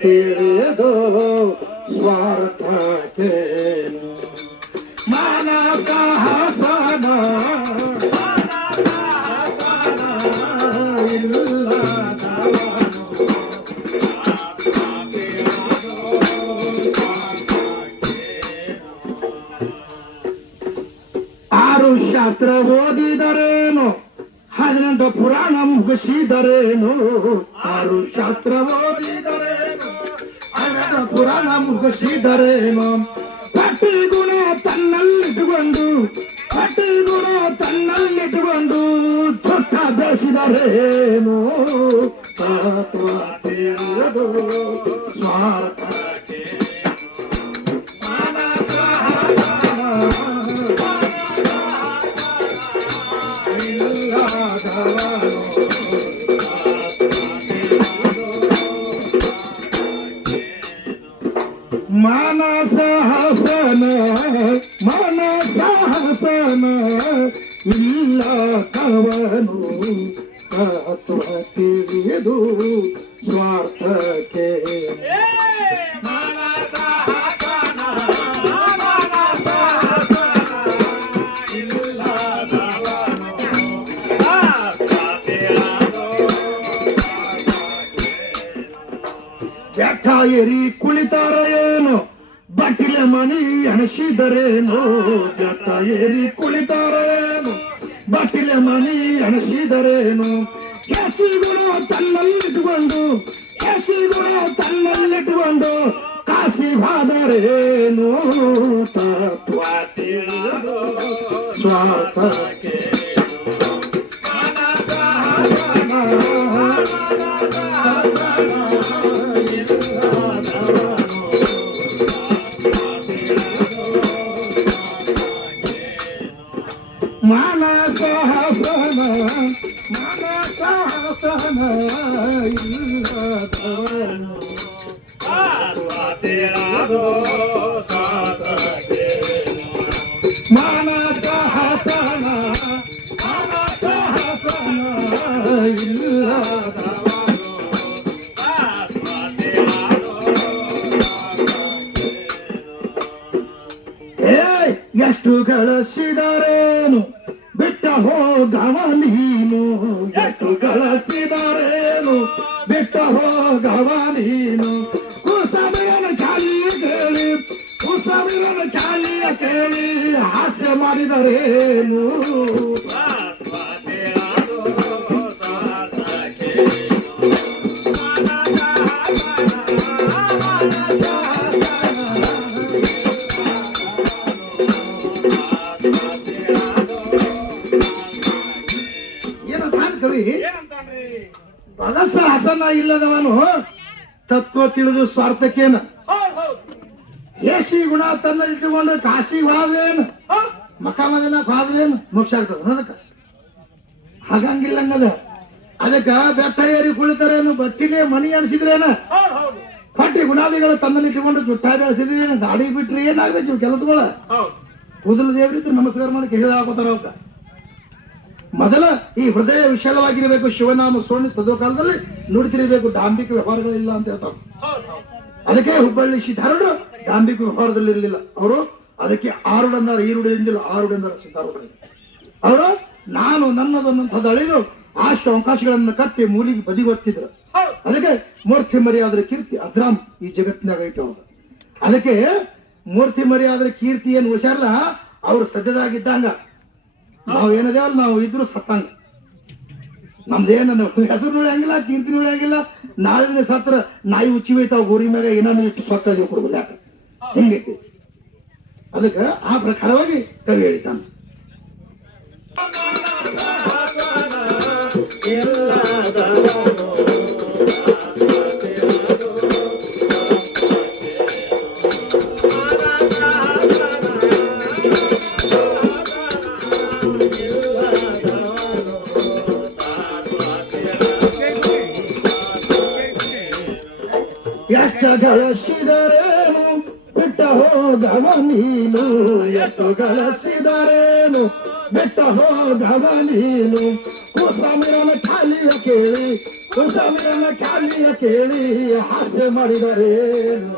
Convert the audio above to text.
ತಿಳಿದು ಸ್ವಾರ್ಥಕ್ಕೇನು ಮಾನಸ ಹಸನ ಶಾಸ್ತ್ರ ಓದಿದರೇನು 18 ಪುರಾಣ ಮುಗಿಸಿದರೇನು 6 ಶಾಸ್ತ್ರ ಓದಿದರೇನು 18 ಪುರಾಣ ಮುಗಿಸಿದರೇನು ಪಟ್ಟಿ ಗುಣ ತನ್ನಲ್ಲಿಟ್ಟುಕೊಂಡು ಚೊಟ್ಟ ಬೇಸಿದರೇನು ತತ್ವ ತಿಳಿದು ಸ್ವಾರ್ಥಕ್ಕೆ ಮಾನಸ ಹಸನ ಇಲ್ಲ ಕವನು ತತ್ವ ತಿಳಿದು ಸ್ವಾರ್ಥಕ್ಕೆ ಬೆಟ್ಟ ಏರಿ ಕುಳಿತಾರ ಏನು ಬಟ್ಟಿಲೆ ಮಣಿ ಎಣಸಿದರೇನು ಬೆಟ್ಟ ಏರಿ ಕುಳಿತಾರ ಏನು ಬಟ್ಟಿಲೆ ಮಣಿ ಎಣಸಿದರೇನು ಕೇಸಿಗುಣ ತನ್ನಲ್ಲಿಟ್ಟುಕೊಂಡು ಕಾಸಿ ಬಾದರೇನು ತತ್ವ ತಿಳಿದು ಸ್ವಾರ್ಥಕ್ಕೆ ಮಾನಸ ಹಸನ ಇಲ್ಲದವನು ಮಾನಸ ಹಸನ ಇಲ್ಲದವನು ಎಷ್ಟು ಗಳಿಸಿದರೇನು ಬಿಟ್ಟ ಹೋಗವ ನೀನು ಎಷ್ಟು ಗಳಿಸಿದರೇನು ಬಿಟ್ಟ ಹೋಗವ ನೀನು ಕುಸಮಿರನ ಚಾಲಿಯ ಕೇಳಿ ಹಾಸ್ಯ ಮಾಡಿದರೇನು ಬಲಸ ಹಸನ ಇಲ್ಲದವನು ತತ್ವ ತಿಳಿದು ಸ್ವಾರ್ಥಕ್ಕೇನ ಏಸಿ ಗುಣ ತನ್ನಲ್ಲಿಟ್ಟುಕೊಂಡು ಕಾಶಿ ಹೋದ್ಲೇನು ಮಕಾಮದಿನ ಹೋದ್ಲೇನು ಮೋಕ್ಷ ಆಗ್ತದ ಅದಕ್ಕ ಹಾಗಂಗಿಲ್ಲಂಗದ ಅದಕ್ಕ ಬೆಟ್ಟ ಏರಿ ಕುಳಿತಾರೇನು ಬಟ್ಟಿನೇ ಮನಿ ಅನಿಸಿದ್ರೇನ ಪಟ್ಟಿ ಗುಣಾದಿಗಳು ತನ್ನಲ್ಲಿಟ್ಟುಕೊಂಡು ಜುಟ್ಟ ಬೆಳೆಸಿದ್ರೇನು ದಾಡಿ ಬಿಟ್ರಿ ಏನಾಗ್ಬೇಕು ಕೆಲಸಗಳ ಕೂದಲು ದೇವರಿದ್ರೆ ನಮಸ್ಕಾರ ಮಾಡಿ ಕೇಳಿದ ಹಾಕೋತಾರ ಅವಕ್ಕ ಮೊದಲ ಈ ಹೃದಯ ವಿಶಾಲವಾಗಿರಬೇಕು ಶಿವನಾಮ ಸ್ಮರಣೆ ಸದೋಕಾಲದಲ್ಲಿ ನುಡಿತಿರಬೇಕು ಡಾಂಬಿಕ ವ್ಯವಹಾರಗಳಿಲ್ಲ ಅಂತ ಹೇಳ್ತಾರೆ ಅದಕ್ಕೆ ಹುಬ್ಬಳ್ಳಿ ಸಿದ್ಧಾರೂಢ ಡಾಂಬಿಕ ವ್ಯವಹಾರದಲ್ಲಿ ಇರಲಿಲ್ಲ ಅವರು ಅದಕ್ಕೆ ಆರುಡಂದಾರ ಈರುಡೆಯಿಂದಿಲ್ಲ ಆರುಡೆಂದಾರ ಸಿದ್ಧಾರೂಢ ಅವರು ನಾನು ನನ್ನದನ್ನಂಥದ್ದು ಅಳಿದು ಅಷ್ಟು ಅವಕಾಶಗಳನ್ನು ಕಟ್ಟಿ ಮೂಲಿಗೆ ಬದಿಗೊತ್ತಿದ್ರು ಅದಕ್ಕೆ ಮೂರ್ತಿ ಮರ್ಯಾದ್ರೆ ಕೀರ್ತಿ ಅದ್ರಾಮ್ ಈ ಜಗತ್ತಿನಾಗ ಐತೆ ಅವ್ರು ಅದಕ್ಕೆ ಮೂರ್ತಿ ಮರ್ಯಾದ್ರೆ ಕೀರ್ತಿ ಏನು ಹುಷಾರಲ್ಲ ಅವ್ರು ಸದ್ಯದಾಗಿದ್ದಂಗ ನಾವ್ ಏನದೇವಲ್ಲ ನಾವು ಇದ್ರು ಸತ್ತಂಗ ನಮ್ದೇನ ಹೆಸರು ನೋಡಂಗಿಲ್ಲ ಕೀರ್ತಿ ನೋಡಂಗಿಲ್ಲ ನಾಳಿನ ಸತ್ರ ನಾಯಿ ಉಚ್ಚಿ ಹೋಯ್ತಾವ ಗೋರಿ ಮ್ಯಾಗ ಏನಾದ್ರು ಇಷ್ಟು ಸ್ವತ್ತ ಕೊಡ್ಬೋದು ಯಾಕೆ ಹೆಂಗೈತಿ ಅದಕ್ಕೆ ಆ ಪ್ರಕಾರವಾಗಿ ಕವಿ ಹೇಳಿತಾನೆ ಎಷ್ಟು ಗಳಿಸಿದರೇನು ಬಿಟ್ಟ ಹೋಗವ ನೀನು ಎಷ್ಟು ಗಳಿಸಿದರೇನು ಬಿಟ್ಟ ಹೋಗವ ನೀನು ಕುಸಮಿರನ ಚಾಲಿಯ ಕೇಳಿ ಕುಸಮಿನ ಖ್ಯಾಲಿಯ ಕೇಳಿ ಹಾಸ್ಯ ಮಾಡಿದರೇನು